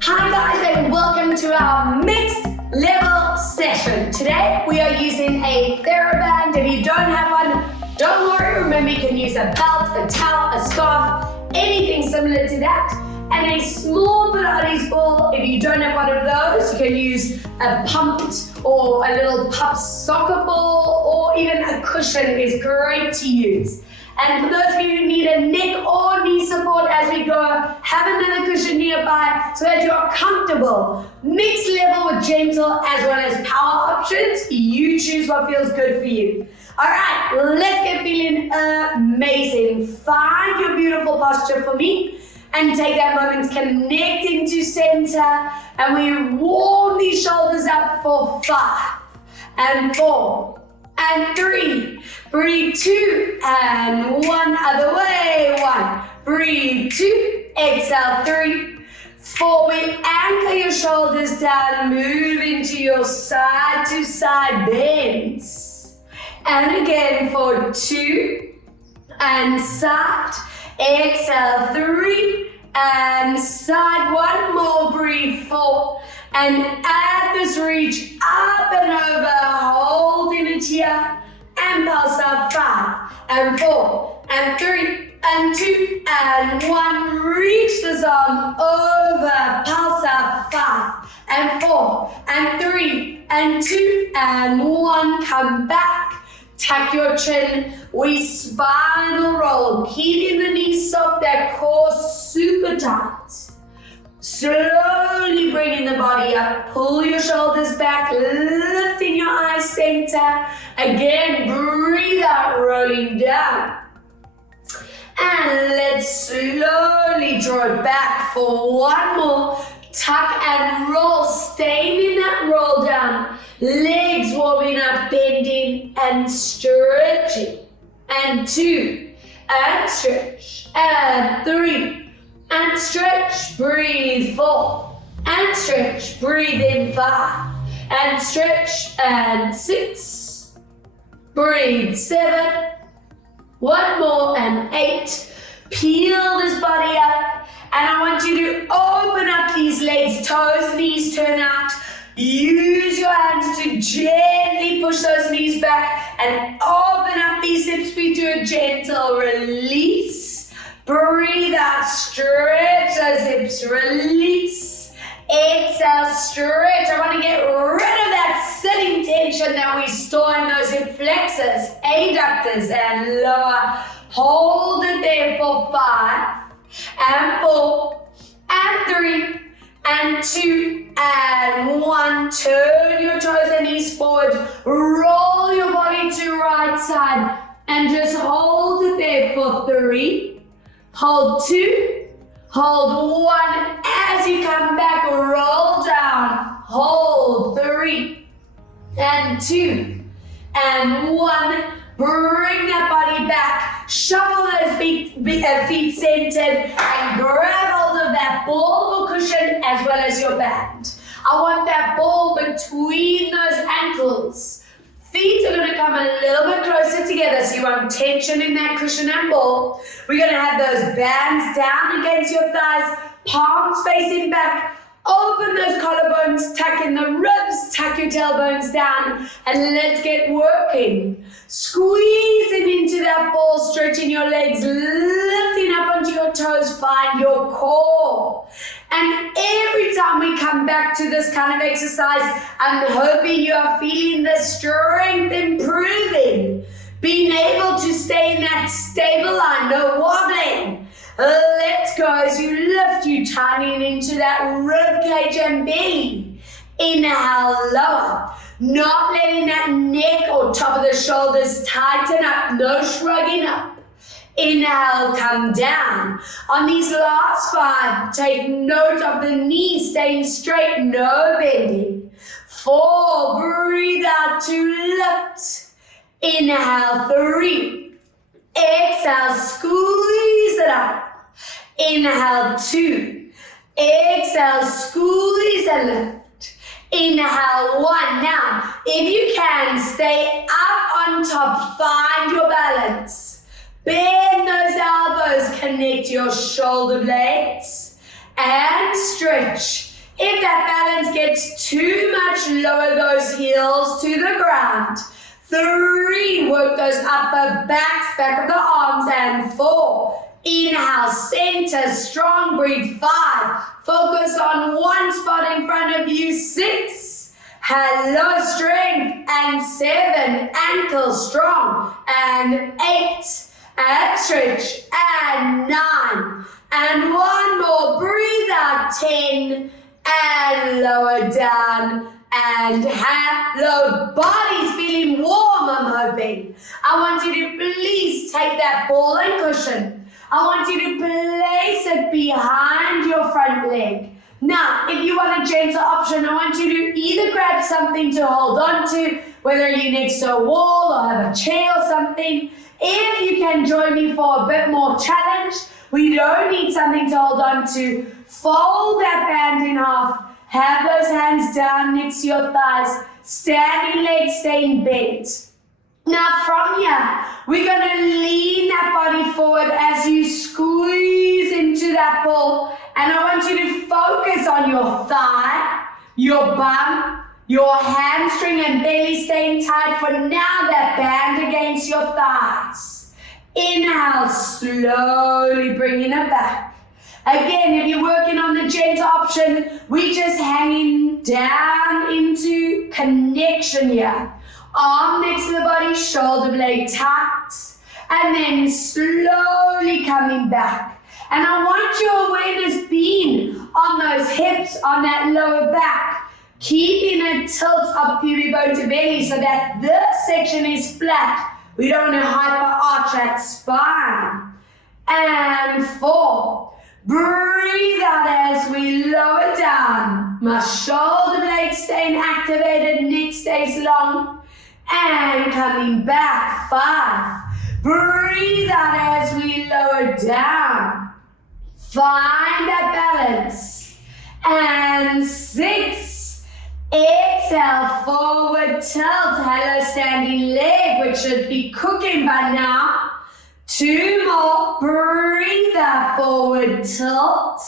Hi guys, and welcome to our mixed level session. Today we are using a TheraBand. If you don't have one, don't worry. Remember, you can use a belt, a towel, a scarf, anything similar to that. And a small Pilates ball. If you don't have one of those, you can use a pumped or a little pup soccer ball, or even a cushion is great to use. And for those of you who need a neck or knee support as we go, have another cushion nearby so that you are comfortable. Mixed level with gentle as well as power options. You choose what feels good for you. All right, let's get feeling amazing. Find your beautiful posture for me and take that moment connecting to center. And we warm these shoulders up for 5 and 4 and 3. Breathe 2 and 1 other way. 1. Breathe 2. Exhale 3. 4. We anchor your shoulders down. Move into your side to side bends. And again for 2 and side. Exhale 3 and side. 1 more. Breathe 4. And add this reach up and over, holding it here, and pulse up 5 and 4 and 3 and 2 and 1. Reach this arm over, pulse up 5 and 4 and 3 and 2 and 1. Come back, tuck your chin. We spinal roll, keeping the knees soft, that core super tight. Slowly bringing the body up, pull your shoulders back, lifting your eyes center. Again, breathe out, rolling down. And let's slowly draw it back for 1 more. Tuck and roll, staying in that roll down. Legs warming up, bending and stretching. And 2, and stretch, and 3. And stretch, breathe 4, and stretch, breathe in 5, and stretch, and 6, breathe 7, 1 more, and 8. Peel this body up, and I want you to open up these legs, toes, knees turn out. Use your hands to gently push those knees back and open up these hips. We do a gentle release. Breathe out, stretch those hips, release. Exhale, stretch. I want to get rid of that sitting tension that we store in those hip flexors, adductors, and lower. Hold it there for 5 and 4 and 3 and 2 and 1. Turn your toes and knees forward. Roll your body to right side and just hold it there for 3. Hold 2, hold 1. As you come back, roll down. Hold 3 and 2 and 1. Bring that body back. Shuffle those feet centered and grab hold of that ball or cushion as well as your band. I want that ball between those ankles. Feet are going to come a little bit closer together, so you want tension in that cushion and ball. We're going to have those bands down against your thighs, palms facing back. Open those collarbones, tuck in the ribs, tuck your tailbones down, and let's get working. Squeezing into that ball, stretching your legs, lifting up onto your toes, find your core. And every time we come back to this kind of exercise, I'm hoping you are feeling the strength improving. Being able to stay in that stable line, no wobbling. Let's go as you lift, you turning into that rib cage and belly. Inhale, lower. Not letting that neck or top of the shoulders tighten up, no shrugging up. Inhale, come down. On these last 5, take note of the knees staying straight, no bending. 4, breathe out to lift. Inhale, 3. Exhale, squeeze it up. Inhale, 2. Exhale, squeeze and lift. Inhale, 1. Now, if you can, stay up on top, find your balance. Bend those elbows, connect your shoulder blades, and stretch. If that balance gets too much, lower those heels to the ground. 3, work those upper backs, back of the arms, and 4. Inhale, center, strong, breathe. 5, focus on one spot in front of you. 6, hello, strength, and 7, ankle strong, and 8, and stretch, and 9, and 1 more, breathe out, 10, and lower down, and hello, body's feeling warm, I'm hoping. I want you to please take that ball and cushion. I want you to place it behind your front leg. Now, if you want a gentle option, I want you to either grab something to hold on to, whether you're next to a wall or have a chair or something. If you can join me for a bit more challenge, we don't need something to hold on to. Fold that band in half. Have those hands down next to your thighs. Standing legs staying bent. Now from here, we're going to lean that body forward as you squeeze into that ball. And I want you to focus on your thigh, your bum, your hamstring and belly staying tight for now, that band against your thighs. Inhale, slowly bringing it back. Again, if you're working on the gentle option, we just hanging down into connection here. Arm next to the body, shoulder blade tight, and then slowly coming back. And I want your awareness being on those hips, on that lower back, keeping a tilt of pubic bone to belly so that this section is flat. We don't want to hyper-arch that spine. And 4. Breathe out as we lower down. My shoulder blades staying activated, neck stays long. And coming back. 5. Breathe out as we lower down. Find that balance. And 6. Exhale, forward tilt. Hello, standing leg, which should be cooking by now. 2 more. Breathe out, forward tilt.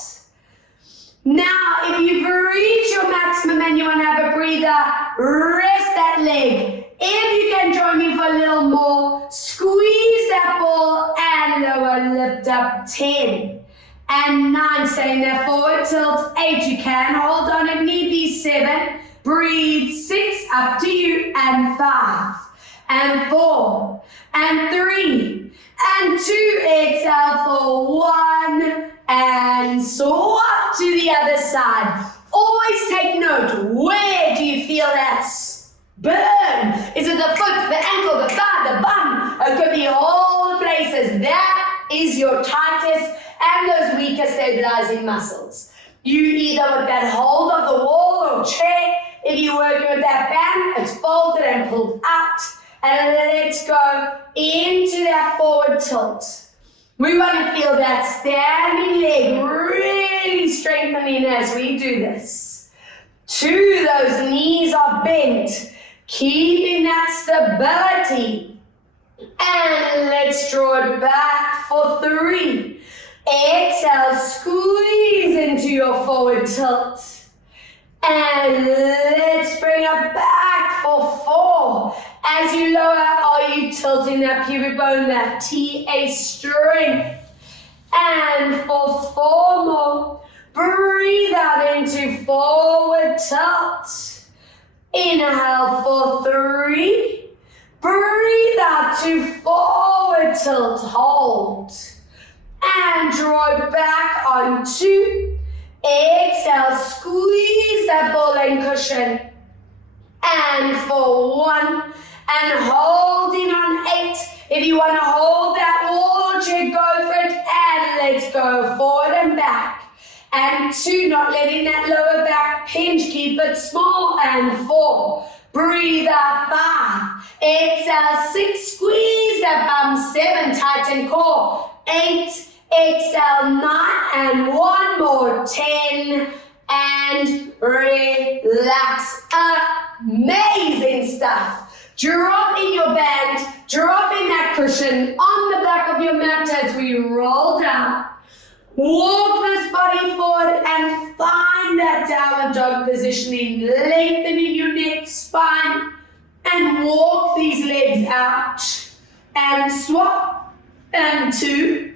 Now, if you've reached your maximum and you want to have a breather, rest that leg. If you can join me for a little more, squeeze that ball and lower, lift up. 10 and 9, staying there, forward tilt. 8, you can hold on if need be. 7, breathe. 6, up to you. And 5, and 4, and 3, and 2, exhale for 1, and swap to the other side. Always take note, where do you feel that burn? Is it the foot, the ankle, the thigh, the bum? It could be all the places. That is your tightest and those weaker stabilizing muscles. You either with that hold of the wall or chair, if you're working with that band, it's folded and pulled out. And let's go into that forward tilt. We want to feel that standing leg really strengthening as we do this. 2, those knees are bent, keeping that stability. And let's draw it back for 3. Exhale, squeeze into your forward tilt. And let's bring it back for 4. As you lower, are you tilting that pubic bone, that TA strength? And for 4 more, breathe out into forward tilt. Inhale for 3. Breathe out to forward tilt, hold. And draw it back on 2. Exhale, squeeze that ball and cushion. And for 1. And holding on 8. If you want to hold that wall or chair, go for it. And let's go forward and back. And 2, not letting that lower back pinch. Keep it small. And 4. Breathe out. 5. Exhale. 6. Squeeze that bum. 7. Tighten core. 8. Exhale. 9. And 1 more. 10. And relax. Amazing stuff. Drop in your band, drop in that cushion on the back of your mat as we roll down. Walk this body forward and find that that downward dog positioning, lengthening your neck, spine, and walk these legs out. And swap, and 2,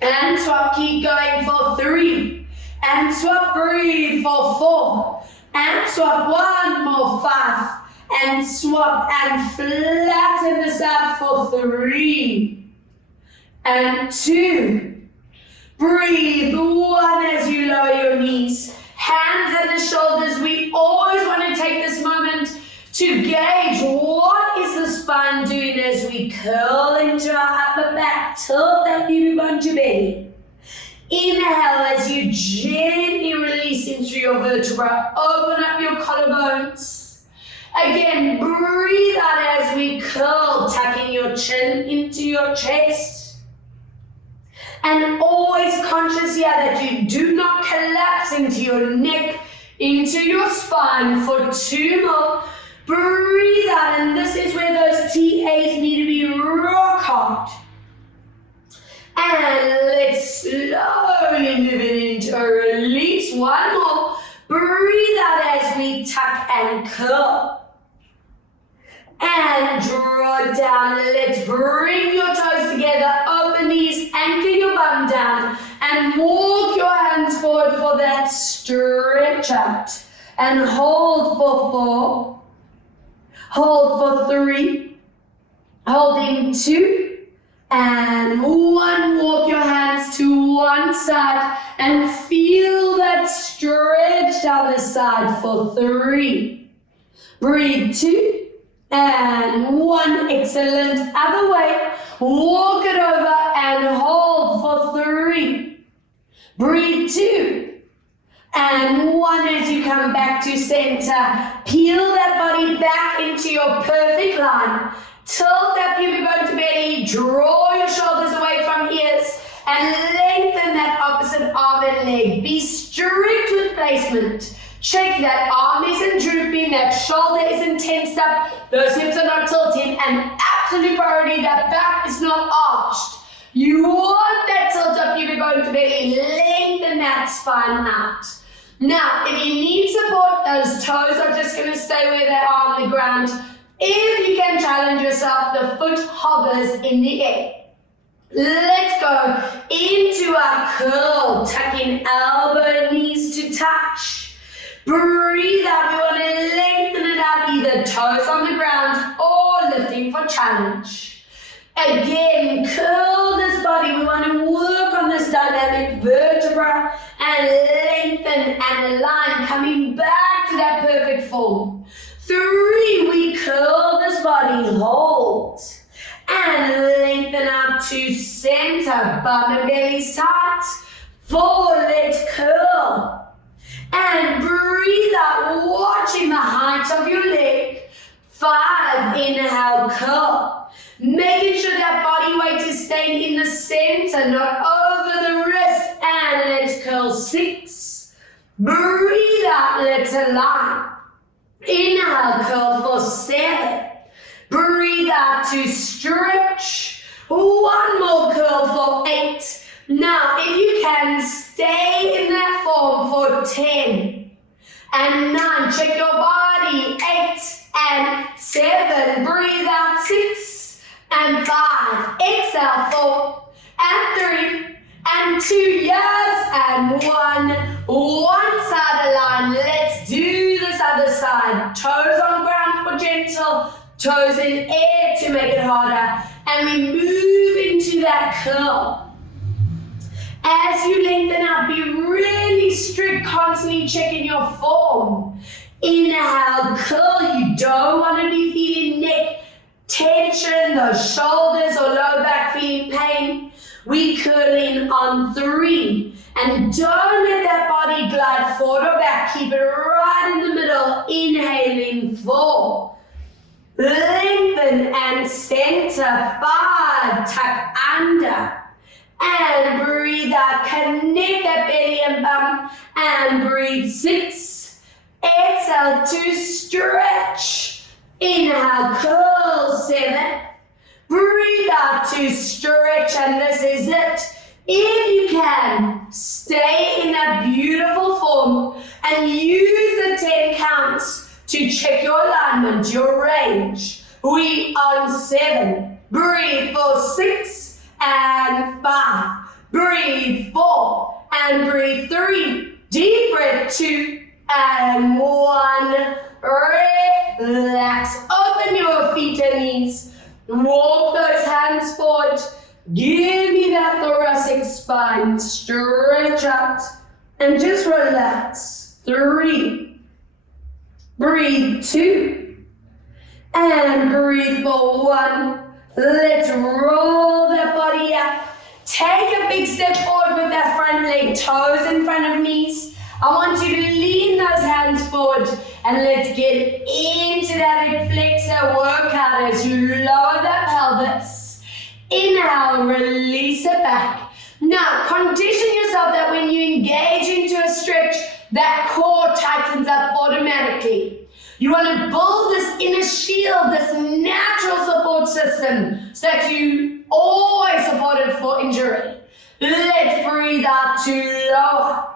and swap, keep going for 3, and swap, breathe for 4, and swap, 1 more, 5, and swap, and flatten this out for 3, and 2, breathe, 1 as you lower your knees, hands at the shoulders. We always want to take this moment to gauge what is the spine doing as we curl into our upper back, tilt that belly button to belly. Inhale as you gently release into your vertebra, open up your collarbones. Again, breathe out as we curl, tucking your chin into your chest. And always conscious here that you do not collapse into your neck, into your spine for 2 more. Breathe out, and this is where those TAs need to be rock hard. And let's slowly move it into a release. 1 more. Breathe out as we tuck and curl. And draw it down. Let's bring your toes together, open these, anchor your bum down, and walk your hands forward for that stretch out. And hold for 4. Hold for 3, holding 2, and 1. Walk your hands to one side and feel that stretch down the side for 3. Breathe 2 and 1. Excellent. Other way. Walk it over and hold for 3. Breathe 2. And 1 as you come back to center. Peel that body back into your perfect line. Tilt that pubic bone to belly. Draw your shoulders away from ears. And lengthen that opposite arm and leg. Be strict with placement. Check that arm isn't drooping. That shoulder isn't tensed up. Those hips are not tilted. And absolute priority, that back is not arched. You want that tilt up pubic bone to belly. Lengthen that spine out. Now, if you need support, those toes are just going to stay where they are on the ground. If you can challenge yourself, the foot hovers in the air. Let's go into our curl, tucking elbow and knees to touch. Breathe out. We want to lengthen it out, either toes on the ground or lifting for challenge. Again, curl this body. We want to work on this dynamic vertebra and lengthen and align, coming back to that perfect form. 3, we curl this body, hold, and lengthen out to center, bum and belly's tight. 4, let's curl, and breathe out, watching the height of your leg. 5, inhale, curl. Making sure that body weight is staying in the center, not over the wrist. And let's curl. 6. Breathe out, let's align. Inhale, curl for 7. Breathe out to stretch. 1 more curl for 8. Now, if you can, stay in that form for 10. And 9, check your body. 8 and 7, breathe out. 6. And 5, exhale, 4, and 3, and 2, yes, and 1. One side align. Let's do this other side. Toes on ground for gentle, toes in air to make it harder. And we move into that curl. As you lengthen out, be really strict, constantly checking your form. Inhale, curl. You don't want to be feeling neck tension, those shoulders or low back feeling pain. We curl in on 3. And don't let that body glide forward or back. Keep it right in the middle. Inhaling 4. Lengthen and center. 5. Tuck under. And breathe out. Connect that belly and bum. And breathe. 6. Exhale to stretch. Inhale, curl. 7. Breathe out to stretch, and this is it. If you can, stay in that beautiful form and use the 10 counts to check your alignment, your range. We on 7. Breathe for 6 and 5. Breathe 4 and breathe 3. Deep breath 2 and 1. Relax. Open your feet and knees. Walk those hands forward. Give me that thoracic spine. Stretch out and just relax. 3. Breathe 2 and breathe for 1. Let's roll that body up. Take a big step forward with that front leg, toes in front of knees. I want you to lean those hands forward and let's get into that hip flexor workout as you lower that pelvis. Inhale, release it back. Now, condition yourself that when you engage into a stretch, that core tightens up automatically. You want to build this inner shield, this natural support system, so that you always supported for injury. Let's breathe out to lower.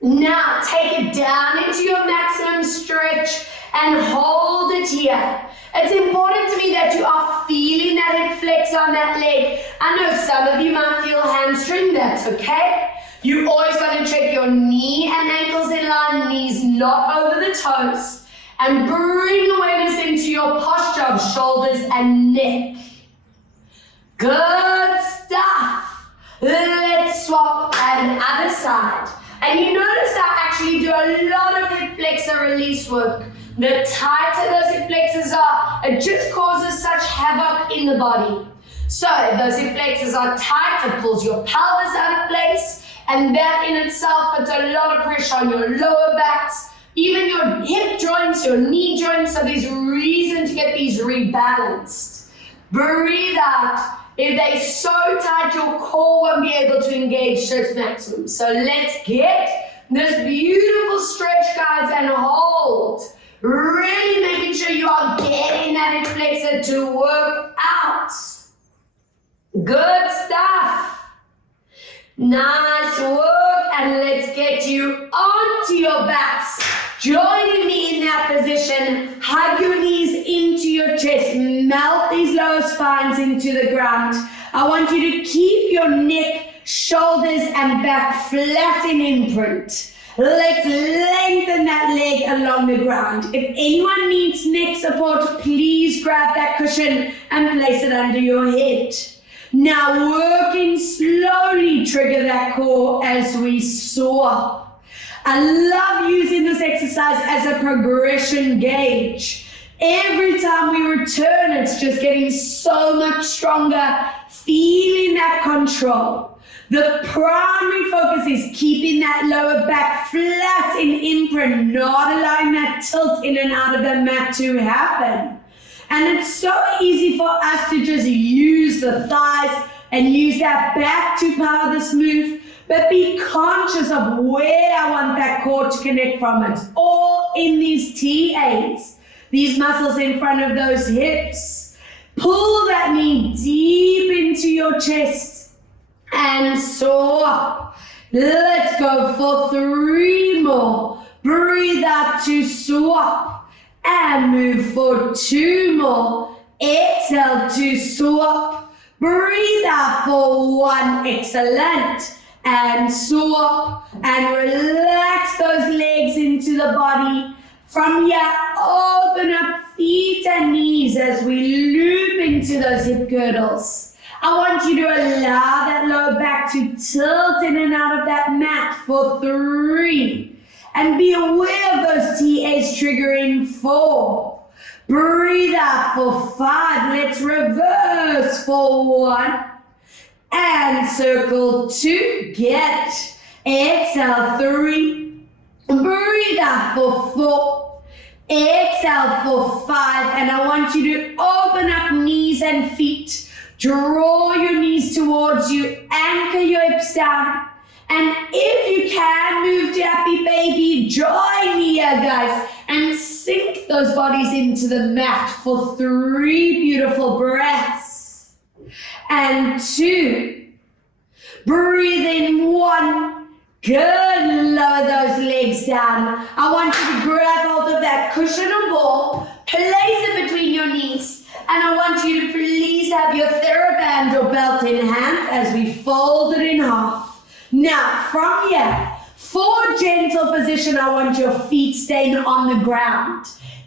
Now, take it down into your maximum stretch and hold it here. It's important to me that you are feeling that hip flex on that leg. I know some of you might feel hamstring, that's okay. You always want to check your knee and ankles in line, knees not over the toes. And bring awareness into your posture of shoulders and neck. Good stuff. Let's swap and other side. And you notice I actually do a lot of hip flexor release work. The tighter those hip flexors are, it just causes such havoc in the body. So if those hip flexors are tight, it pulls your pelvis out of place, and that in itself puts a lot of pressure on your lower backs, even your hip joints, your knee joints. So there's reason to get these rebalanced. Breathe out. If they're so tight, your core won't be able to engage to its maximum. So let's get this beautiful stretch, guys, and hold. Really making sure you are getting that hip flexor to work out. Good stuff. Nice work, and let's get you onto your backs. Joining me in that position, hug your knees into your chest, melt these lower spines into the ground. I want you to keep your neck, shoulders, and back flat in imprint. Let's lengthen that leg along the ground. If anyone needs neck support, please grab that cushion and place it under your head. Now working slowly, trigger that core as we soar. I love using this exercise as a progression gauge. Every time we return, it's just getting so much stronger, feeling that control. The primary focus is keeping that lower back flat in imprint, not allowing that tilt in and out of the mat to happen. And it's so easy for us to just use the thighs and use that back to power this move, but be conscious of where I want that core to connect from. It's all in these TAs, these muscles in front of those hips. Pull that knee deep into your chest and soar up. Let's go for 3 more. Breathe out to soar up and move for 2 more. Exhale to soar up. Breathe out for 1. Excellent. And soar up and relax those legs into the body. From here, open up feet and knees as we loop into those hip girdles. I want you to allow that lower back to tilt in and out of that mat for 3. And be aware of those TAs triggering 4. Breathe out for 5. Let's reverse for 1. And circle 2. Get. Exhale 3. Breathe out for 4. Exhale for 5. And I want you to open up knees and feet. Draw your knees towards you. Anchor your hips down. And if you can move to happy baby, join me here, guys, and sink those bodies into the mat for 3 beautiful breaths. And 2. Breathe in 1. Good. Lower those legs down. I want you to grab hold of that cushion or ball, place it between your knees, and I want you to please have your TheraBand or belt in hand as we fold it in half. Now, from here, for gentle position, I want your feet staying on the ground.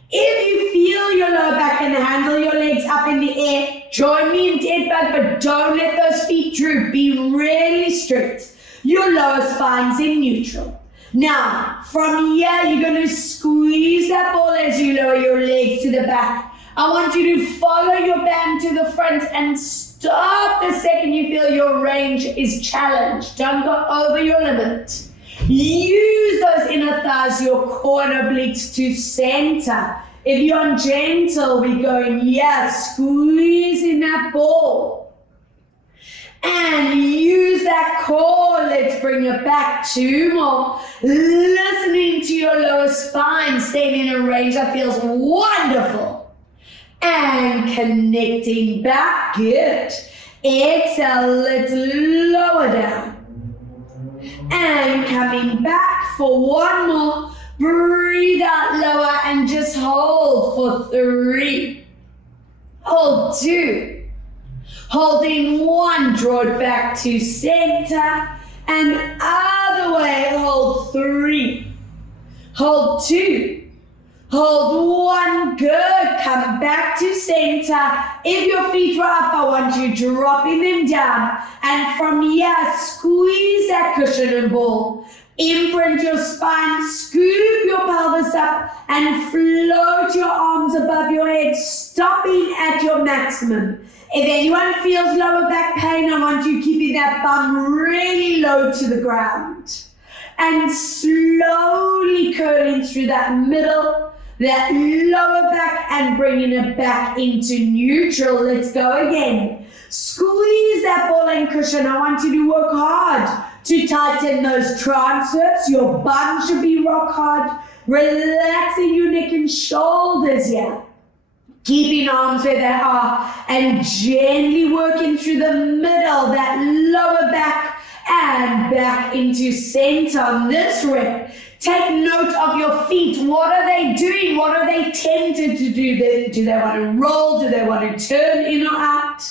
If you feel your lower back can handle your legs up in the air, join me in dead bug, but don't let those feet droop. Be really strict. Your lower spine's in neutral. Now, from here, you're going to squeeze that ball as you lower your legs to the back. I want you to follow your band to the front and stop the second you feel your range is challenged. Don't go over your limit. Use those inner thighs, your core and obliques to center. If you're on gentle, we're going, squeezing that ball. And use that core. Let's bring it back. 2 more. Listening to your lower spine, staying in a range that feels wonderful. And connecting back. Good. Exhale, let's lower down. And coming back for 1 more. Breathe out lower and just hold for 3. Hold 2. Holding 1, draw it back to center, and other way, hold 3. Hold 2. Hold 1, good. Come back to center. If your feet were up, I want you dropping them down. And from here, squeeze that cushion and ball. Imprint your spine, scoop your pelvis up, and float your arms above your head, stopping at your maximum. If anyone feels lower back pain, I want you keeping that bum really low to the ground. And slowly curling through that middle, that lower back, and bringing it back into neutral. Let's go again. Squeeze that ball and cushion. I want you to work hard to tighten those triceps. Your bum should be rock hard. Relaxing your neck and shoulders here. Keeping arms where they are and gently working through the middle, that lower back and back into center on this rep. Take note of your feet. What are they doing? What are they tempted to do? Do they want to roll? Do they want to turn in or out?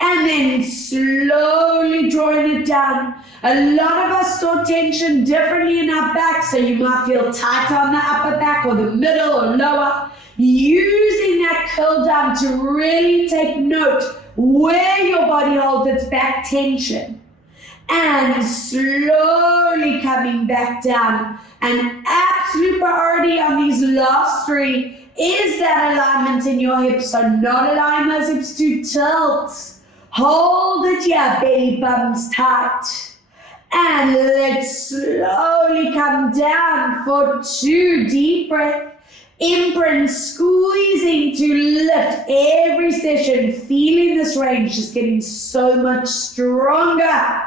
And then slowly drawing it down. A lot of us store tension differently in our back, so you might feel tight on the upper back or the middle or lower. Using that curl down to really take note where your body holds its back tension. And slowly coming back down. An absolute priority on these last 3 is that alignment in your hips. So not allowing those hips to tilt. Hold it here, belly bums tight. And let's slowly come down for 2 deep breaths. Imprint, squeezing to lift every session, feeling this range just getting so much stronger.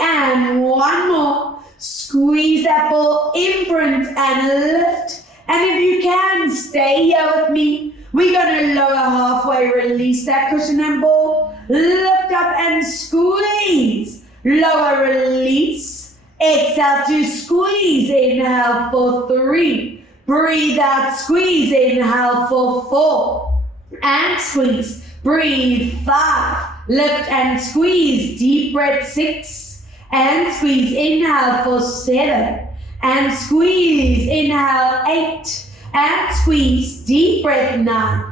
And 1 more, squeeze that ball, imprint and lift. And if you can, stay here with me. We're gonna lower halfway, release that cushion and ball, lift up and squeeze. Lower, release, exhale to squeeze, inhale for 3. Breathe out, squeeze, inhale for 4. And squeeze, breathe 5. Lift and squeeze, deep breath 6. And squeeze, inhale for 7. And squeeze, inhale 8. And squeeze, deep breath 9.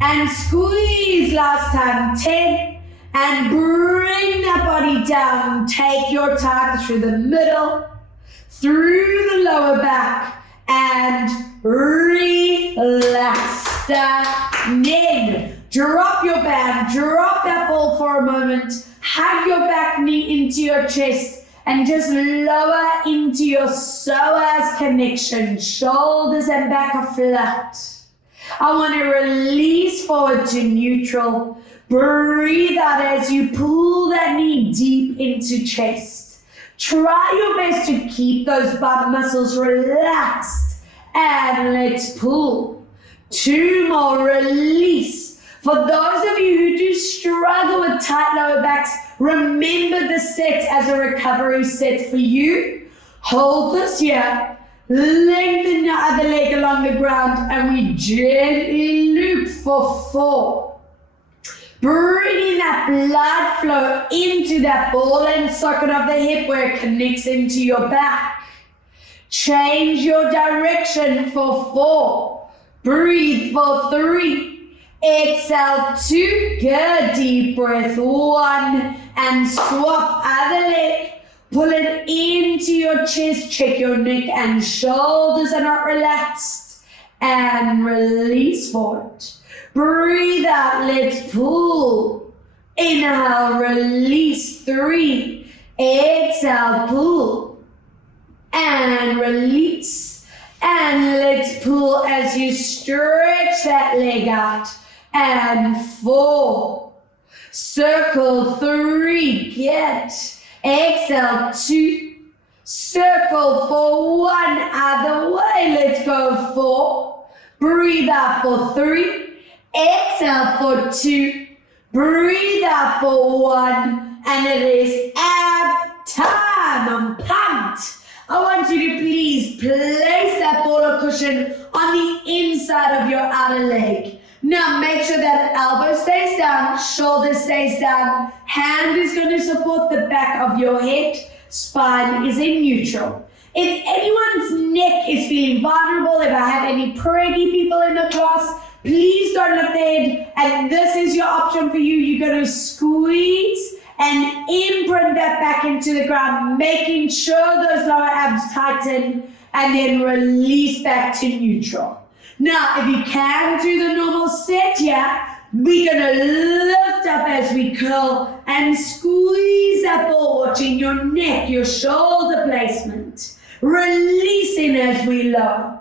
And squeeze, last time 10. And bring that body down. Take your time through the middle, through the lower back, and relax. Then drop your band, drop that ball for a moment, hug your back knee into your chest, and just lower into your psoas connection. Shoulders and back are flat. I want to release forward to neutral. Breathe out as you pull that knee deep into chest. Try your best to keep those butt muscles relaxed. And let's pull. 2 more, release. For those of you who do struggle with tight lower backs, remember the set as a recovery set for you. Hold this here. Lengthen your other leg along the ground and we gently loop for 4. Bringing that blood flow into that ball and socket of the hip where it connects into your back. Change your direction for 4. Breathe for 3. Exhale 2. Good deep breath. 1. And swap other leg. Pull it into your chest, check your neck and shoulders are not relaxed. And release forward. Breathe out, let's pull. Inhale, release 3. Exhale, pull. And release. And let's pull as you stretch that leg out. And 4. Circle 3, get. Exhale 2, circle for 1, other way, let's go 4, breathe out for 3, exhale for 2, breathe out for 1, and it is ab time. I'm pumped. I want you to please place that ball or cushion on the inside of your outer leg. Now make sure that elbow stays down, shoulder stays down, hand is going to support the back of your head, spine is in neutral. If anyone's neck is feeling vulnerable, if I have any preggy people in the class, please don't lift the head, and this is your option for you. You're going to squeeze and imprint that back into the ground, making sure those lower abs tighten, and then release back to neutral. Now, if you can do the normal set here, we're going to lift up as we curl and squeeze that ball, watching your neck, your shoulder placement. Releasing as we lower.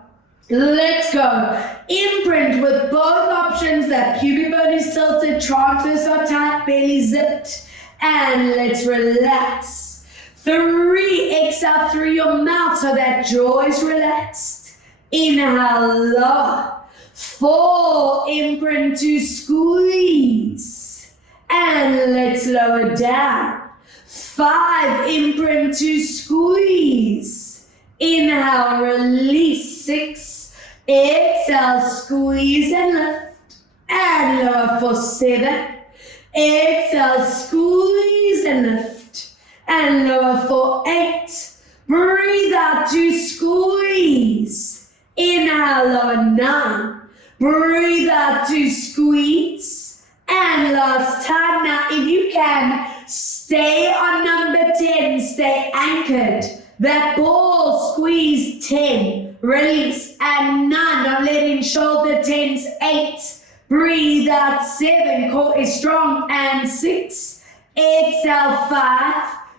Let's go. Imprint with both options. That pubic bone is tilted, transverse or tight, belly zipped. And let's relax. 3, exhale through your mouth so that jaw is relaxed. Inhale, lower. 4, imprint to squeeze. And let's lower down. 5, imprint to squeeze. Inhale, release. 6, exhale, squeeze and lift. And lower for 7. Exhale, squeeze and lift. And lower for 8. Breathe out to squeeze. Inhale, lower 9. Breathe out to squeeze. And last time. Now, if you can, stay on number 10. Stay anchored. That ball, squeeze 10. Release. And 9. I'm letting shoulder tense 8. Breathe out 7. Core is strong. And 6. Exhale 5.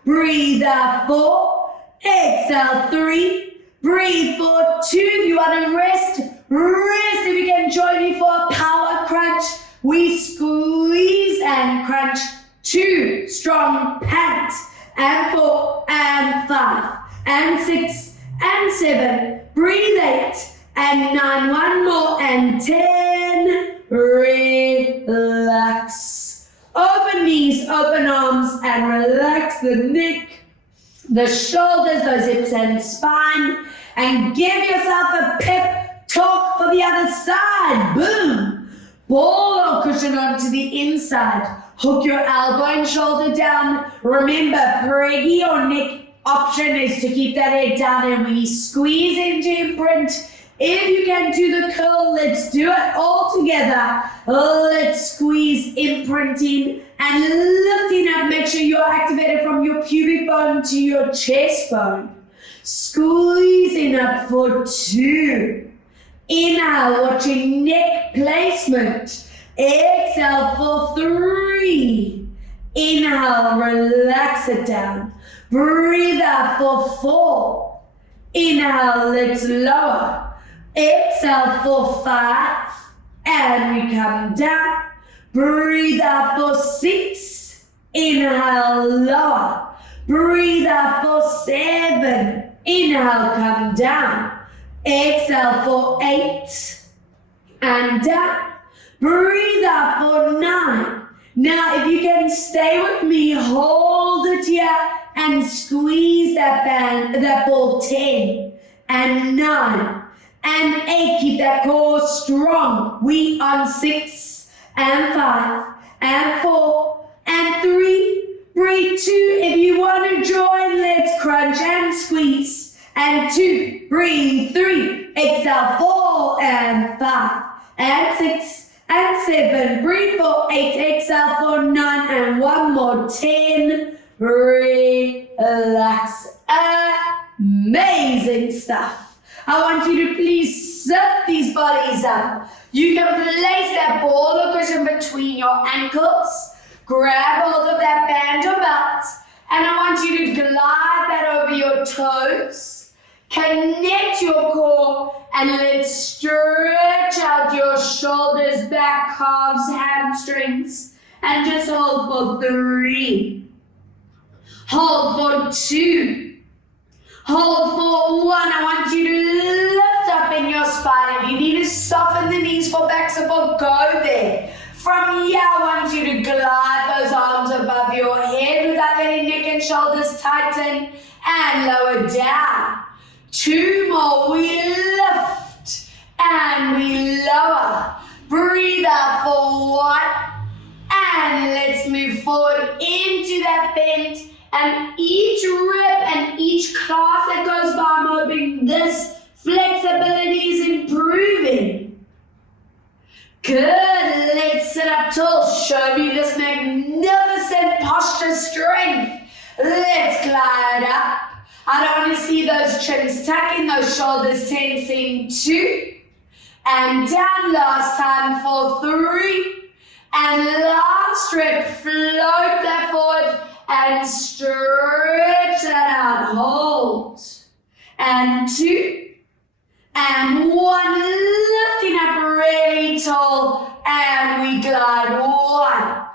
Breathe out 4. Exhale 3. Breathe for 2. If you want to rest. If you can join me for a power crunch. We squeeze and crunch. 2. Strong pant. And 4. And 5. And 6. And 7. Breathe 8. And 9. One more. And 10. Relax. Open knees, open arms, and relax the neck, the shoulders, those hips and spine, and give yourself a pep talk for the other side. Boom. Ball or cushion onto the inside. Hook your elbow and shoulder down. Remember, preggy or neck option is to keep that head down, and we squeeze into imprint. If you can do the curl, let's do it all together. Let's squeeze, imprinting and lifting up. Make sure you're activated from your pubic bone to your chest bone. Squeezing up for 2. Inhale, watching neck placement. Exhale for 3. Inhale, relax it down. Breathe out for 4. Inhale, let's lower. Exhale for 5, and we come down. Breathe out for 6. Inhale, lower. Breathe out for 7. Inhale, come down. Exhale for 8, and down. Breathe out for 9. Now, if you can stay with me, hold it here and squeeze that ball 10 and 9 and 8. Keep that core strong. We on 6 and 5 and 4 and 3. Breathe 2. If you want to join, let's crunch and squeeze. And 2. Breathe 3. Exhale 4 and 5 and 6 and 7. Breathe for 8. Exhale for 9 and 1 more. 10. Relax. Amazing stuff. I want you to please sit these bodies up. You can place that ball or cushion between your ankles. Grab hold of that band or belt. And I want you to glide that over your toes. Connect your core and let's stretch out your shoulders, back, calves, hamstrings. And just hold for 3. Hold for 2. Hold for 1. I want you to lift up in your spine. If you need to soften the knees for back support, go there. From here, I want you to glide those arms above your head without letting neck and shoulders tighten and lower down. 2 more. We lift and we lower. Breathe out for 1. And let's move forward into that bend. And each rep and each class that goes by, I'm hoping this flexibility is improving. Good. Let's sit up tall. Show me this magnificent posture strength. Let's glide up. I don't want to see those chins tucking, those shoulders tensing. 2. And down last time for 3. And last rep, float that forward. And stretch that out, hold. And 2. And 1, lifting up really tall. And we glide 1.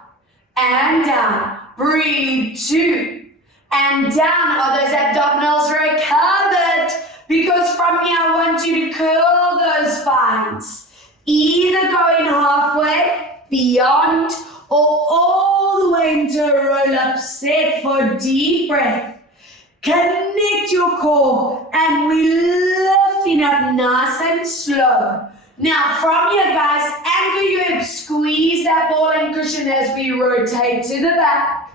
And down, breathe 2. And down, are those abdominals recovered? Because from here, I want you to curl those spines. Either going halfway, beyond, or all the way into a roll-up set for deep breath. Connect your core and we're lifting up nice and slow. Now from here, guys, anchor your hips, squeeze that ball and cushion as we rotate to the back.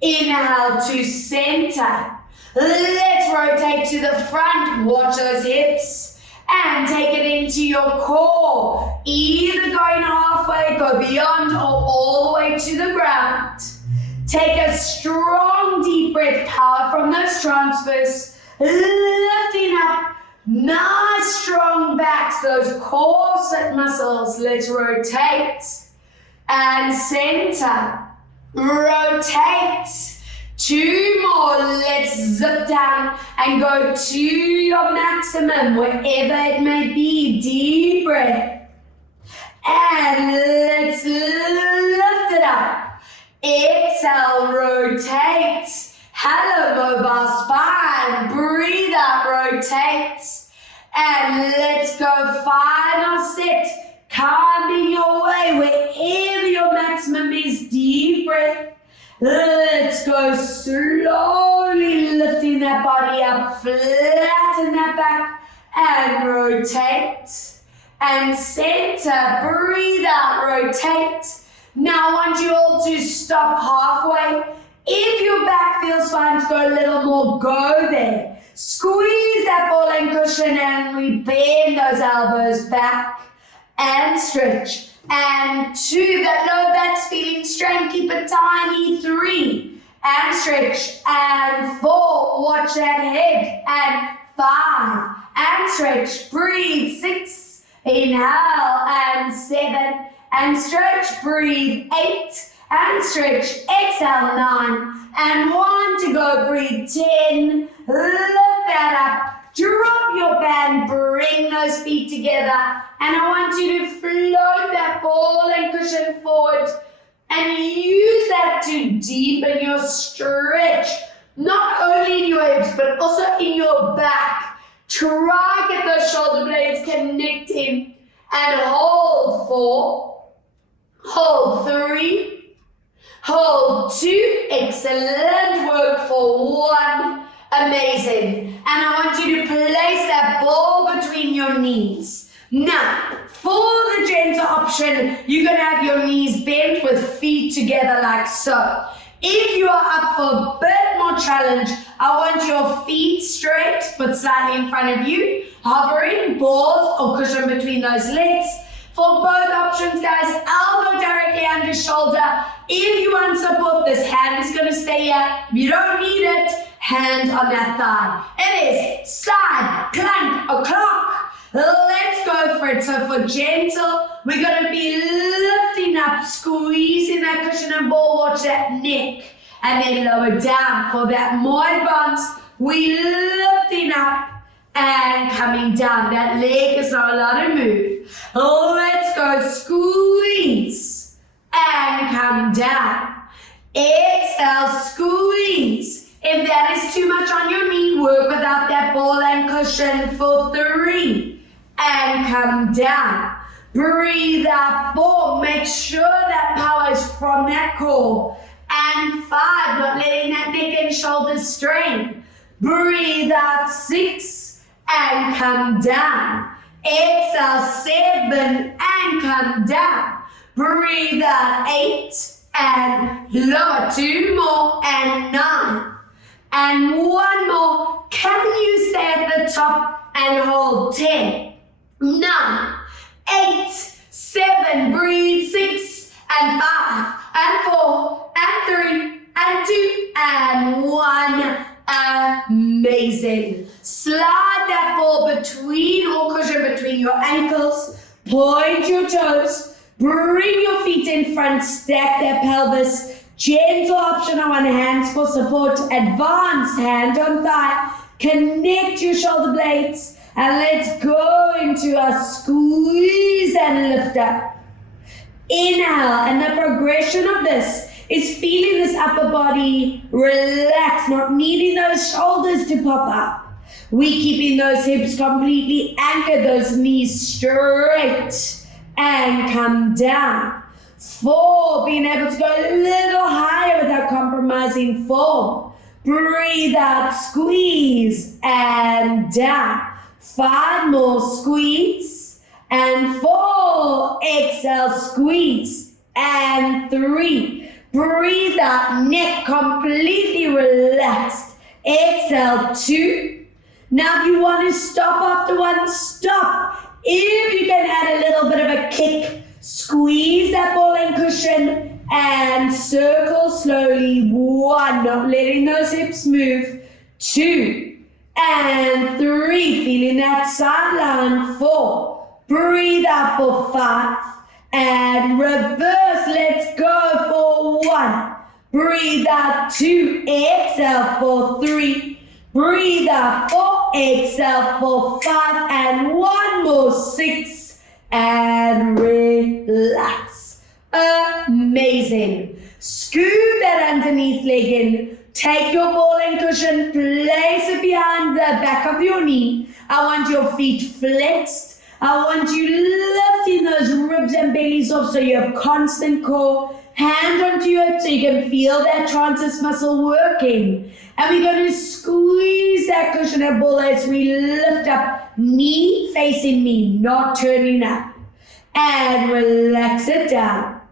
Inhale to center. Let's rotate to the front. Watch those hips. And take it into your core. Either going halfway, go beyond, or all the way to the ground. Take a strong deep breath, power from those transfers. Lifting up, nice strong backs, those corset muscles. Let's rotate. And center. Rotate. 2 more. Let's zip down and go to your maximum, wherever it may be. Deep breath. And let's lift it up. Exhale, rotate. Hello, mobile spine. Breathe out, rotate. And let's go final set. Coming your way, wherever your maximum is. Deep breath. Let's go slowly lifting that body up, flatten that back and rotate and center, breathe out, rotate. Now I want you all to stop halfway. If your back feels fine to go a little more, go there. Squeeze that ball and cushion and we bend those elbows back and stretch. And 2, that lower back's feeling strained, keep it tiny. 3, and stretch. And 4, watch that head. And 5, and stretch. Breathe. 6, inhale. And 7, and stretch. Breathe. 8, and stretch. Exhale. 9, and 1 to go. Breathe. 10, lift that up. Drop your band, bring those feet together, and I want you to float that ball and cushion forward and use that to deepen your stretch, not only in your hips but also in your back. Try get those shoulder blades connecting and hold 4, hold 3, Hold 2, excellent work for 1, amazing. And I want you to place that ball between your knees. Now, for the gentle option, you're going to have your knees bent with feet together like so. If you are up for a bit more challenge, I want your feet straight but slightly in front of you, hovering, balls or cushion between those legs. For both options, guys, elbow directly under shoulder. If you want support, this hand is going to stay here. If you don't need it, hand on that thigh. It is side, plank, or clock. Let's go for it. So for gentle, we're going to be lifting up, squeezing that cushion and ball. Watch that neck. And then lower down. For that more advanced, we lifting up and coming down. That leg is not allowed to move. Let's go. Squeeze and come down. Exhale, squeeze. If that is too much on your knee, work without that ball and cushion for 3. And come down. Breathe out 4. Make sure that power is from that core. And 5. Not letting that neck and shoulders strain. Breathe out 6. And come down. Exhale 7. And come down. Breathe out 8. And lower. 2 more. And 9. And 1 more. Can you stay at the top and hold 10? 9, 8, 7, breathe 6, and 5, and 4, and 3, and 2, and 1. Amazing. Slide that ball between or cushion between your ankles. Point your toes. Bring your feet in front. Stack that pelvis. Gentle option on one hands for support. Advanced hand on thigh. Connect your shoulder blades. And let's go into a squeeze and lift up. Inhale, and the progression of this is feeling this upper body relax, not needing those shoulders to pop up. We keeping those hips completely anchored, those knees straight, and come down. 4, being able to go a little higher without compromising form. Breathe out, squeeze, and down. 5 more, squeeze, and 4, exhale, squeeze, and 3, breathe out, neck completely relaxed, exhale, 2, now if you want to stop after 1, stop, if you can add a little bit of a kick, squeeze that ball and cushion, and circle slowly, 1, not letting those hips move, 2, and 3, feeling that sideline, 4, breathe out for 5, and reverse, let's go for 1, breathe out 2, exhale for 3, breathe out 4, exhale for 5, and 1 more, 6, and relax. Amazing. Scoop that underneath leg in. Take your ball and cushion, place it behind the back of your knee. I want your feet flexed. I want you lifting those ribs and bellies off so you have constant core. Hand onto your hip so you can feel that transverse muscle working. And we're going to squeeze that cushion and ball as we lift up, knee facing me, not turning up. And relax it down.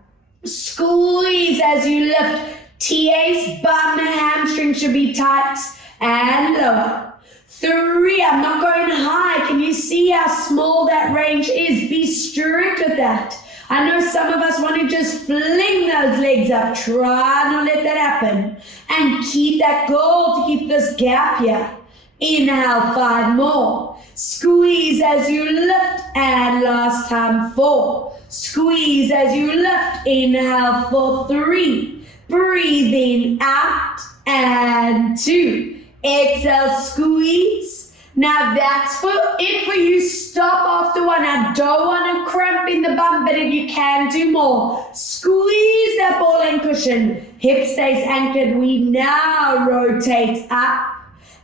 Squeeze as you lift. TA's bum and hamstring should be tight and lower. 3, I'm not going high. Can you see how small that range is? Be strict with that. I know some of us want to just fling those legs up. Try not let that happen. And keep that goal to keep this gap here. Inhale, 5 more. Squeeze as you lift, and last time 4. Squeeze as you lift. Inhale for 3. Breathing out, and 2. Exhale, squeeze. Now that's it for you. Stop after 1. I don't want to cramp in the bum, but if you can, do more. Squeeze that ball and cushion. Hip stays anchored. We now rotate up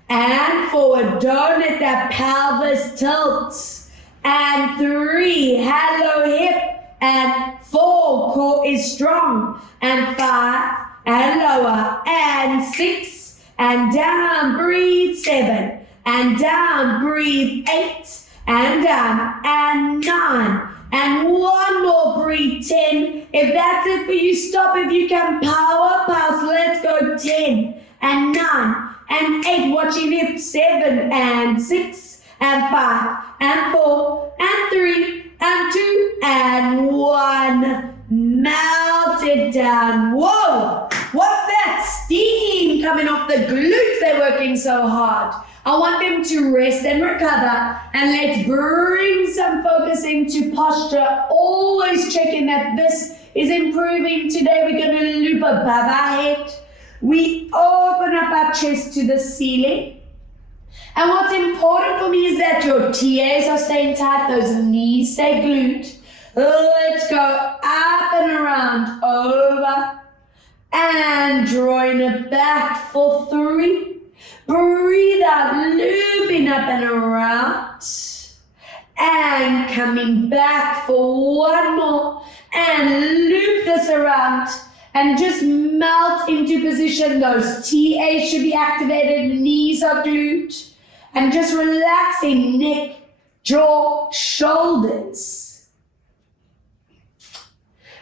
and forward. Don't let that pelvis tilt. And 3, hello hip. And 4, core is strong, and 5, and lower, and 6, and down, breathe, 7, and down, breathe, 8, and down, and 9, and one more, breathe, 10. If that's it for you, stop. If you can power pulse, let's go, 10, and 9, and 8, watching hips, 7, and 6, and 5, and 4, and 3, and 2, and 1. Melt it down. Whoa! What's that steam coming off the glutes? They're working so hard. I want them to rest and recover, and let's bring some focus into posture. Always checking that this is improving. Today we're going to loop above our head. We open up our chest to the ceiling. And what's important for me is that your TAs are staying tight, those knees stay glued. Let's go up and around, over, and drawing it back for 3. Breathe out, looping up and around, and coming back for 1 more, and loop this around, and just melt into position. Those TAs should be activated, knees are glued, and just relaxing neck, jaw, shoulders.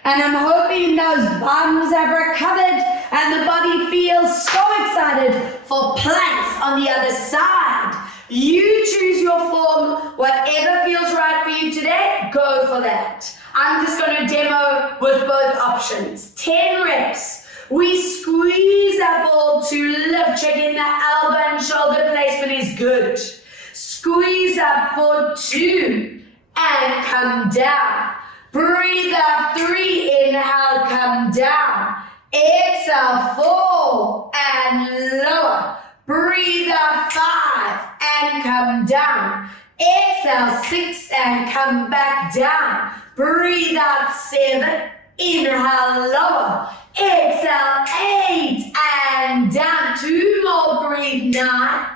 And I'm hoping those bums have recovered and the body feels so excited for planks on the other side. You choose your form, whatever feels right for you today, go for that. I'm just going to demo with both options. 10 reps. We squeeze our ball to lift, checking the elbow and shoulder placement is good. Squeeze up for 2 and come down. Breathe out, 3, inhale, come down. Exhale, 4 and lower. Breathe out, 5 and come down. Exhale, 6 and come back down. Breathe out, 7, inhale, lower. Exhale, 8 and down. 2 more, breathe, 9.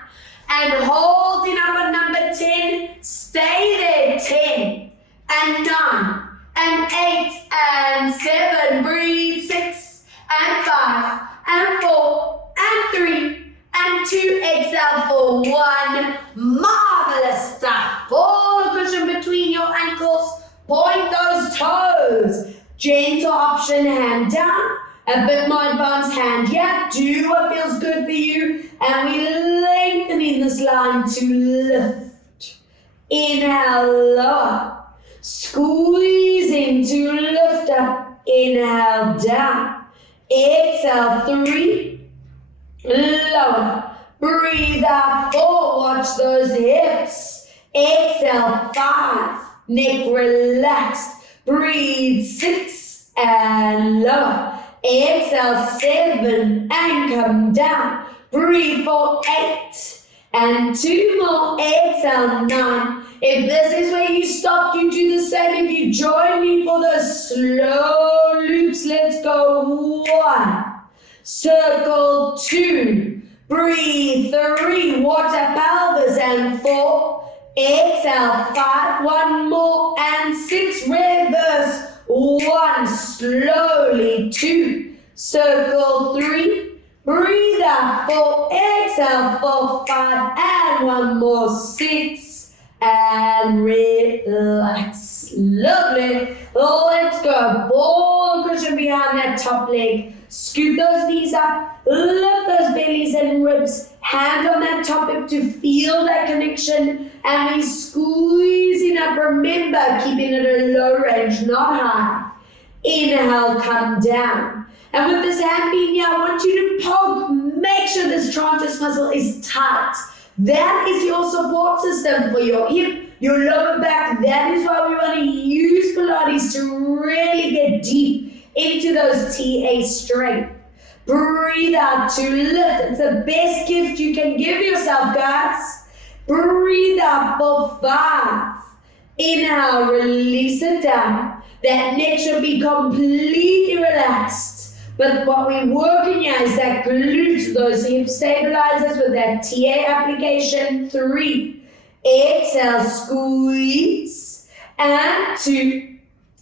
And holding up on number 10, stay there, 10 and 9. And 8 and 7, breathe, 6 and 5 and 4 and 3 and 2, exhale for 1. Marvelous stuff. Ball cushion between your ankles, point those toes. Gentle option, hand down, a bit more advanced hand here. Do what feels good for you, and we lengthening this line to lift. Inhale, lower. Squeezing to lift up, inhale, down. Exhale, 3, lower. Breathe out, 4, watch those hips. Exhale, 5, neck relaxed. Breathe, 6 and lower. Exhale, 7 and come down. Breathe for 8 and 2 more. Exhale, 9. If this is where you stop, you do the same. If you join me for those slow loops, let's go. 1, circle, 2, breathe, 3, water pelvis, and 4, exhale, 5, 1 more, and 6, reverse, 1, slowly, 2, circle, 3, breathe out, 4, exhale, 4, 5, and 1 more, 6, and relax. Lovely. Let's go. Ball cushion behind that top leg. Scoop those knees up. Lift those bellies and ribs. Hand on that top hip to feel that connection. And we squeezing up. Remember, keeping it a low range, not high. Inhale, come down. And with this hand being here, I want you to poke. Make sure this transverse muscle is tight. That is your support system for your hip, your lower back. That is why we want to use Pilates to really get deep into those TA strength. Breathe out to lift. It's the best gift you can give yourself, guys. Breathe out for 5. Inhale, release it down. That neck should be completely relaxed. But what we're working here is that glute, those hip stabilizers with that TA application. 3, exhale, squeeze, and 2,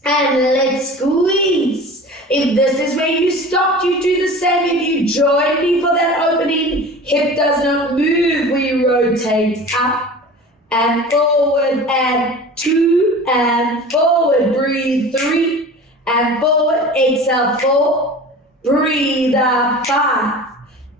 And let's squeeze. If this is where you stopped, you do the same. If you join me for that opening, hip does not move. We rotate up and forward and 2 and forward. Breathe 3 and forward. Exhale 4. Breathe out 5.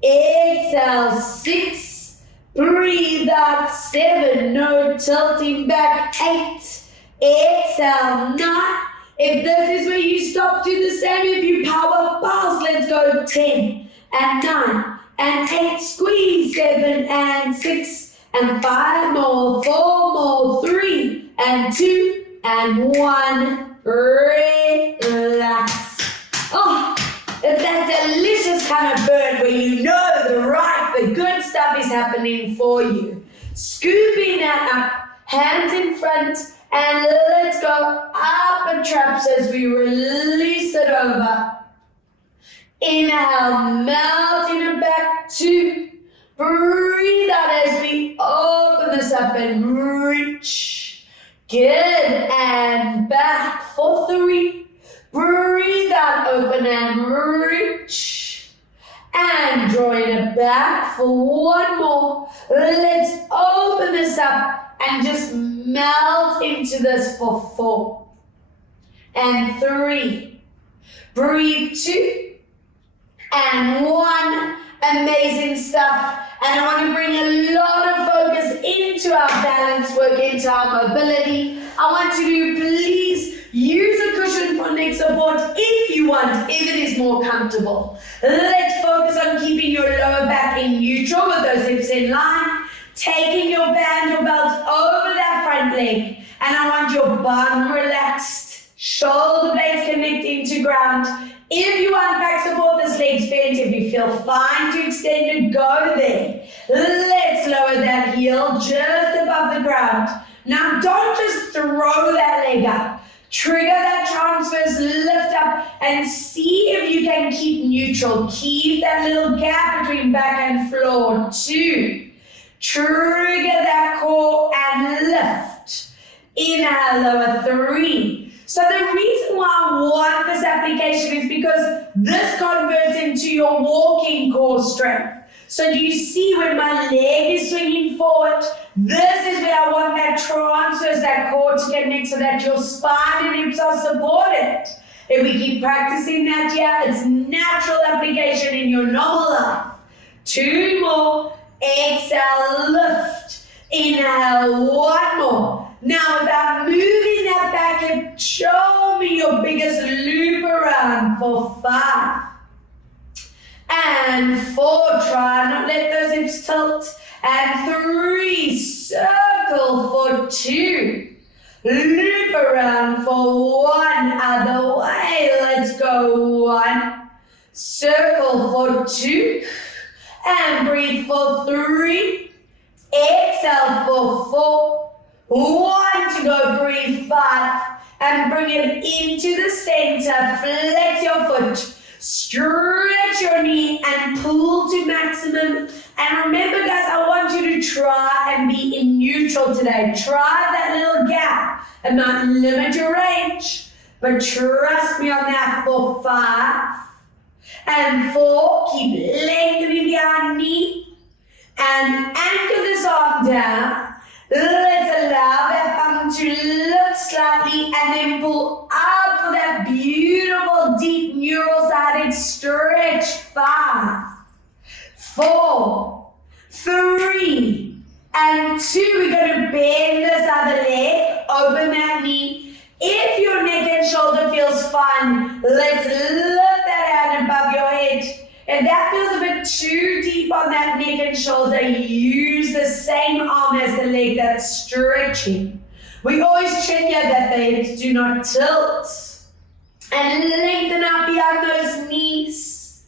Exhale 6. Breathe out 7. No tilting back. 8. Exhale 9. If this is where you stop, do the same. If you power pulse, let's go 10 and 9 and 8. Squeeze 7 and 6 and 5 more, 4 more, 3 and 2 and 1. Relax. Oh, it's that delicious kind of burn where you know the good stuff is happening for you. Scooping that up, hands in front. And let's go up and traps as we release it over. Inhale, melting it back. 2. Breathe out as we open this up and reach. Good. And back for 3. Breathe out, open and reach. And drawing it back for 1 more. Let's open this up and just melt into this for 4 and 3. Breathe 2 and 1. Amazing stuff. And I want to bring a lot of focus into our balance work, into our mobility. I want you to please use a cushion for neck support if you want, if it is more comfortable. Let's focus on keeping your lower back in neutral with those hips in line. Taking your band or belt over that front leg. And I want your bum relaxed. Shoulder blades connecting to ground. If you want back support, this leg's bent. If you feel fine to extend it, go there. Let's lower that heel just above the ground. Now don't just throw that leg up. Trigger that transverse lift up and see if you can keep neutral. Keep that little gap between back and floor. 2. Trigger that core and lift. Inhale, lower 3. So the reason why I want this application is because this converts into your walking core strength. So do you see when my leg is swinging forward? This is where I want that transverse, that core to connect so that your spine and hips are supported. If we keep practicing that here, it's natural application in your normal life. 2 more. Exhale, lift. Inhale, 1 more. Now without moving that back hip, show me your biggest loop around for 5 and 4. Try not let those hips tilt. And 3, circle for 2. Loop around for 1. Other way. Let's go. 1. Circle for 2. And breathe for 3. Exhale for 4. 1 to go. Breathe 5. And bring it into the center. Flex your foot. Stretch your knee and pull to maximum. And remember, guys, I want you to try and be in neutral today. Try that little gap. It might limit your range, but trust me on that for 5 and 4. Keep lengthening behind knee and anchor this arm down. Let's allow that bum to lift slightly and then pull up for that beautiful deep neural sided stretch. 5, 4, 3, and 2. We're going to bend this other leg, open that knee. If your neck and shoulder feels fun, let's lift that hand above your head. If that feels a bit too deep on that neck and shoulder, use the same arm as the leg that's stretching. We always check here that the hips do not tilt. And lengthen up behind those knees.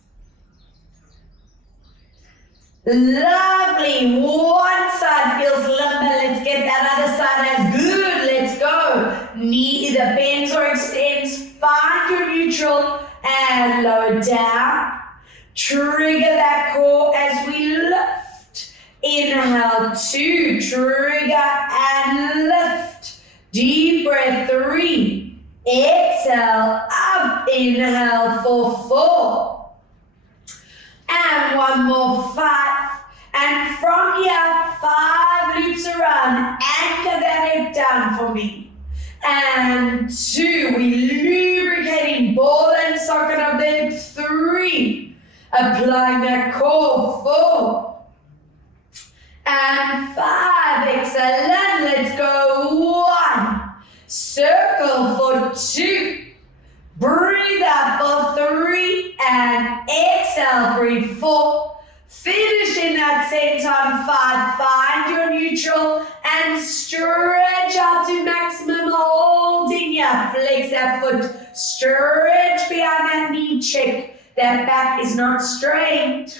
Lovely. One side feels limber. Let's get that other side as good. Let's go. Knee either bends or extends. Find your neutral and lower down. Trigger that core as we lift. Inhale, 2. Trigger and lift. Deep breath, 3. Exhale, up, inhale for 4. And one more, 5. And from here, 5 loops around. Anchor that head down for me. And 2, we lubricating ball and socket of the hip. 3, applying that core. 4. And 5, excellent. Let's go. 1, circle for 2. Breathe out for 3 and exhale, breathe 4. Finish in that same time, 5. Find your neutral and stretch out to maximum, holding here. Flex that foot, stretch behind that knee, check that back is not straight.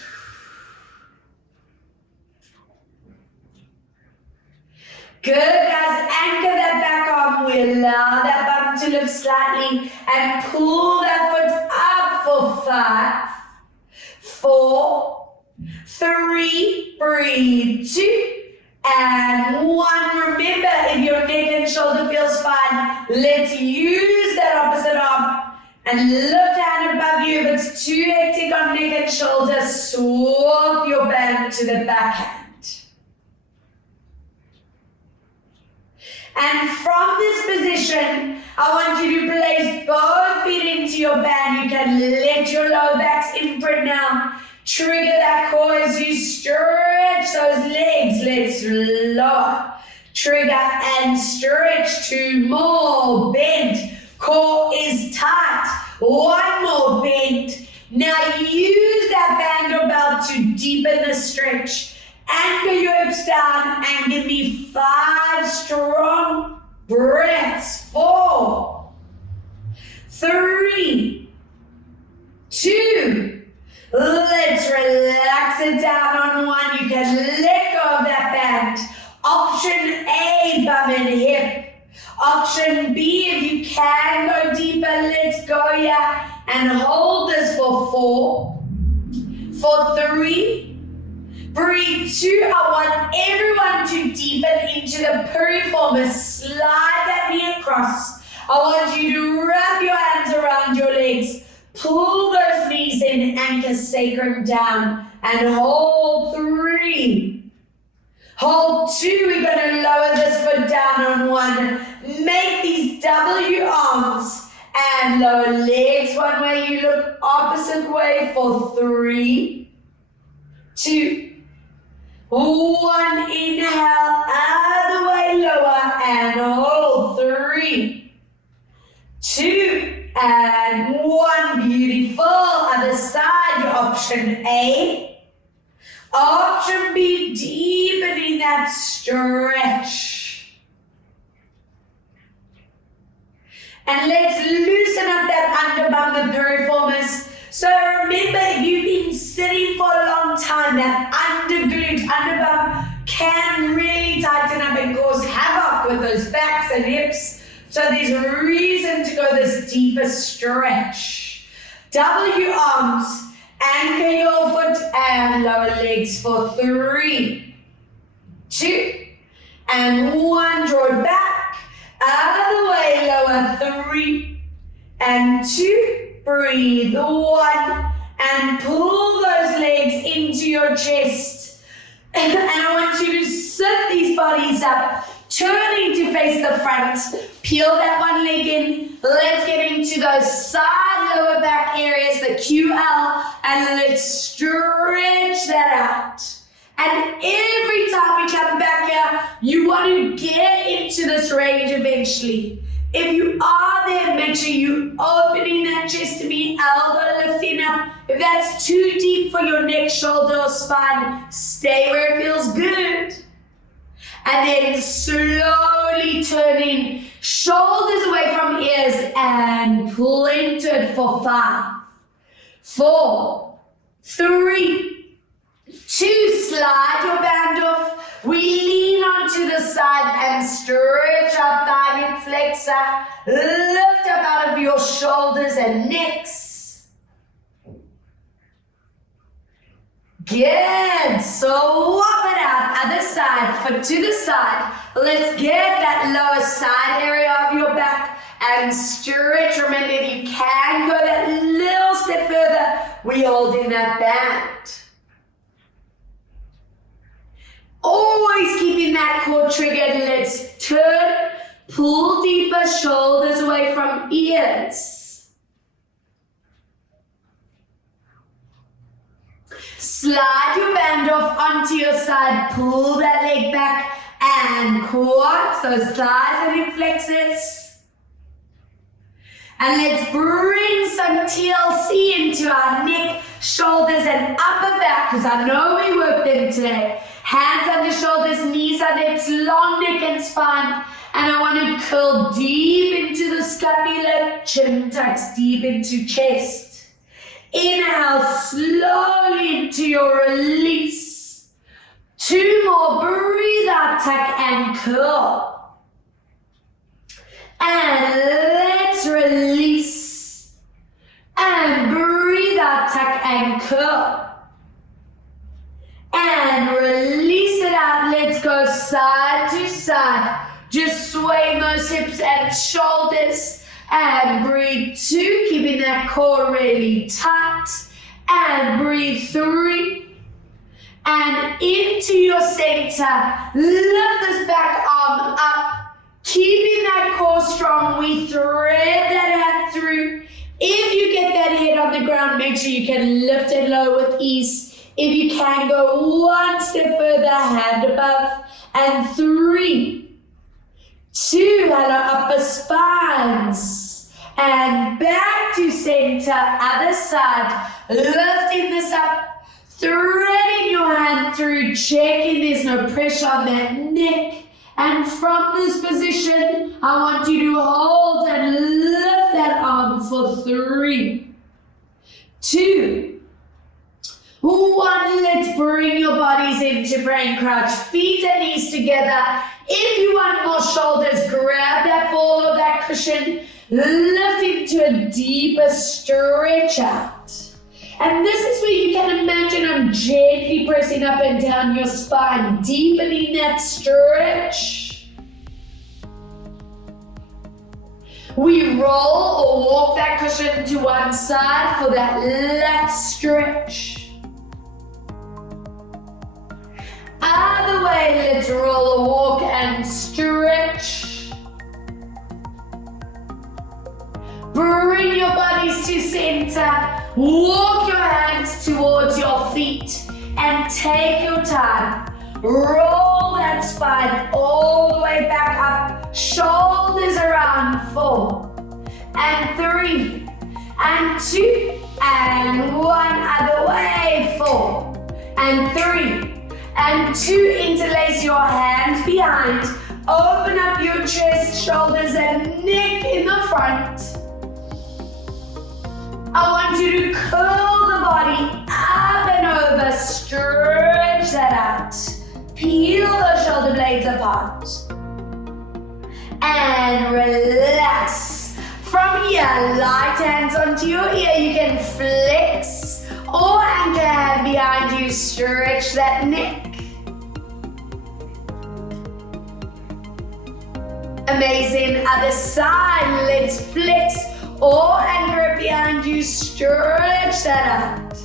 Good, guys. Anchor that back arm. We allow that bum to lift slightly and pull that foot up for 5, 4, 3, breathe, 2, and 1. Remember, if your neck and shoulder feels fine, let's use that opposite arm and lift hand above you. If it's too hectic on neck and shoulder, swap your band to the backhand. And from this position, I want you to place both feet into your band. You can let your lower backs imprint now. Trigger that core as you stretch those legs. Let's lower. Trigger and stretch. 2 more. Bend. Core is tight. 1 more. Bend. Now use that band or belt to deepen the stretch. Anchor your hips down and give me 5 strong breaths. 4, 3, 2. Let's relax it down on 1. You can let go of that band. Option A, bum and hip. Option B, if you can go deeper, let's go here and hold this for 4, for 3. Breathe 2. I want everyone to deepen into the piriformis. Slide that knee across. I want you to wrap your hands around your legs. Pull those knees in, anchor sacrum down, and hold 3. Hold 2. We're going to lower this foot down on 1. Make these W arms and lower legs one way. You look opposite way for 3, 2, 1, inhale, other way, lower, and hold, 3, 2, and 1, beautiful, other side, your option A, option B, deepening that stretch, and let's loosen up that underbum, the piriformis. So remember, if you've been sitting for a long time, that underglute, underbum can really tighten up and cause havoc with those backs and hips. So there's a reason to go this deeper stretch. W arms, anchor your foot and lower legs for 3, 2, and 1. Draw it back, other way, lower, 3, and 2. Breathe, 1, and pull those legs into your chest. And I want you to sit these bodies up, turning to face the front. Peel that one leg in. Let's get into those side lower back areas, the QL, and let's stretch that out. And every time we come back here, you want to get into this range eventually. If you are there, make sure you opening that chest to me, elbow lifting up. If that's too deep for your neck, shoulder, or spine, stay where it feels good. And then slowly turning shoulders away from ears and pull into it for 5, 4, 3, 2, slide your band off. We lean onto the side and stretch our thigh hip flexor. Lift up out of your shoulders and necks. Good. Swap it out. Other side, foot to the side. Let's get that lower side area of your back and stretch. Remember, if you can go that little step further, we hold in that band. Always keeping that core triggered. Let's turn, pull deeper, shoulders away from ears. Slide your band off onto your side, pull that leg back and quads, those thighs and hip flexors. And let's bring some TLC into our neck, shoulders and upper back, because I know we worked them today. Hands under shoulders, knees under hips, long neck and spine. And I want to curl deep into the scapula, chin tucks deep into chest. Inhale slowly into your release. 2 more, breathe out, tuck and curl. And let's release. And breathe out, tuck and curl. And release it out. Let's go side to side. Just sway those hips and shoulders. And breathe 2, keeping that core really tight. And breathe 3. And into your center. Lift this back arm up. Keeping that core strong. We thread that hand through. If you get that head on the ground, make sure you can lift it low with ease. If you can, go 1 step further, hand above, and 3, 2, hello, upper spines, and back to center, other side, lifting this up, threading your hand through, checking there's no pressure on that neck, and from this position, I want you to hold and lift that arm for 3, 2, 1, let's bring your bodies into brain crouch, feet and knees together. If you want more shoulders, grab that ball or that cushion, lift into a deeper stretch out. And this is where you can imagine I'm gently pressing up and down your spine, deepening that stretch. We roll or walk that cushion to one side for that lat stretch. Other way, let's roll or walk and stretch. Bring your bodies to center. Walk your hands towards your feet and take your time. Roll that spine all the way back up. Shoulders around. 4 and 3 and 2 and 1. Other way. 4 and 3 and 2, interlace your hands behind. Open up your chest, shoulders and neck in the front. I want you to curl the body up and over, stretch that out. Peel those shoulder blades apart. And relax. From here, light hands onto your ear. You can flex or anchor hand behind you, stretch that neck. Amazing. Other side, let's flex or anchor it behind you, stretch that out.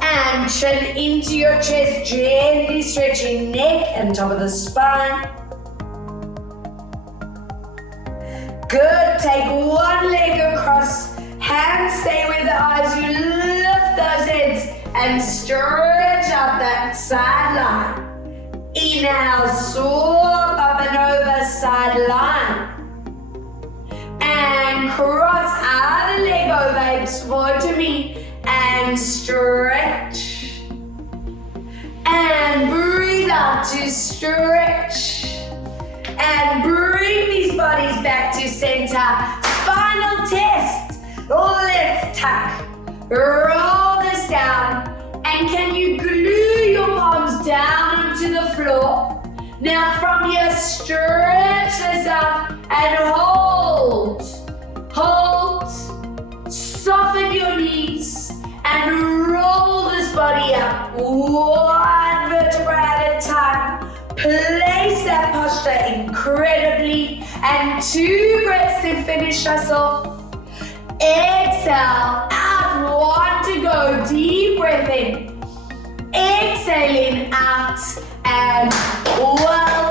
And chin into your chest, gently stretching neck and top of the spine. Good. Take one leg across, hands stay where the eyes, you lift those heads and stretch out that sideline. Inhale, swap up and over, sideline. And cross other leg over, hips forward to me, and stretch. And breathe out to stretch. And bring these bodies back to center. Final test. Let's tuck. Roll this down. And can you glue your palms down onto the floor? Now from here, stretch this up and hold. Hold. Soften your knees and roll this body up. 1 vertebra at a time. Place that posture in incredibly. And 2 breaths to finish us off. Exhale, out, 1 to go, deep breath in. Exhaling out, and well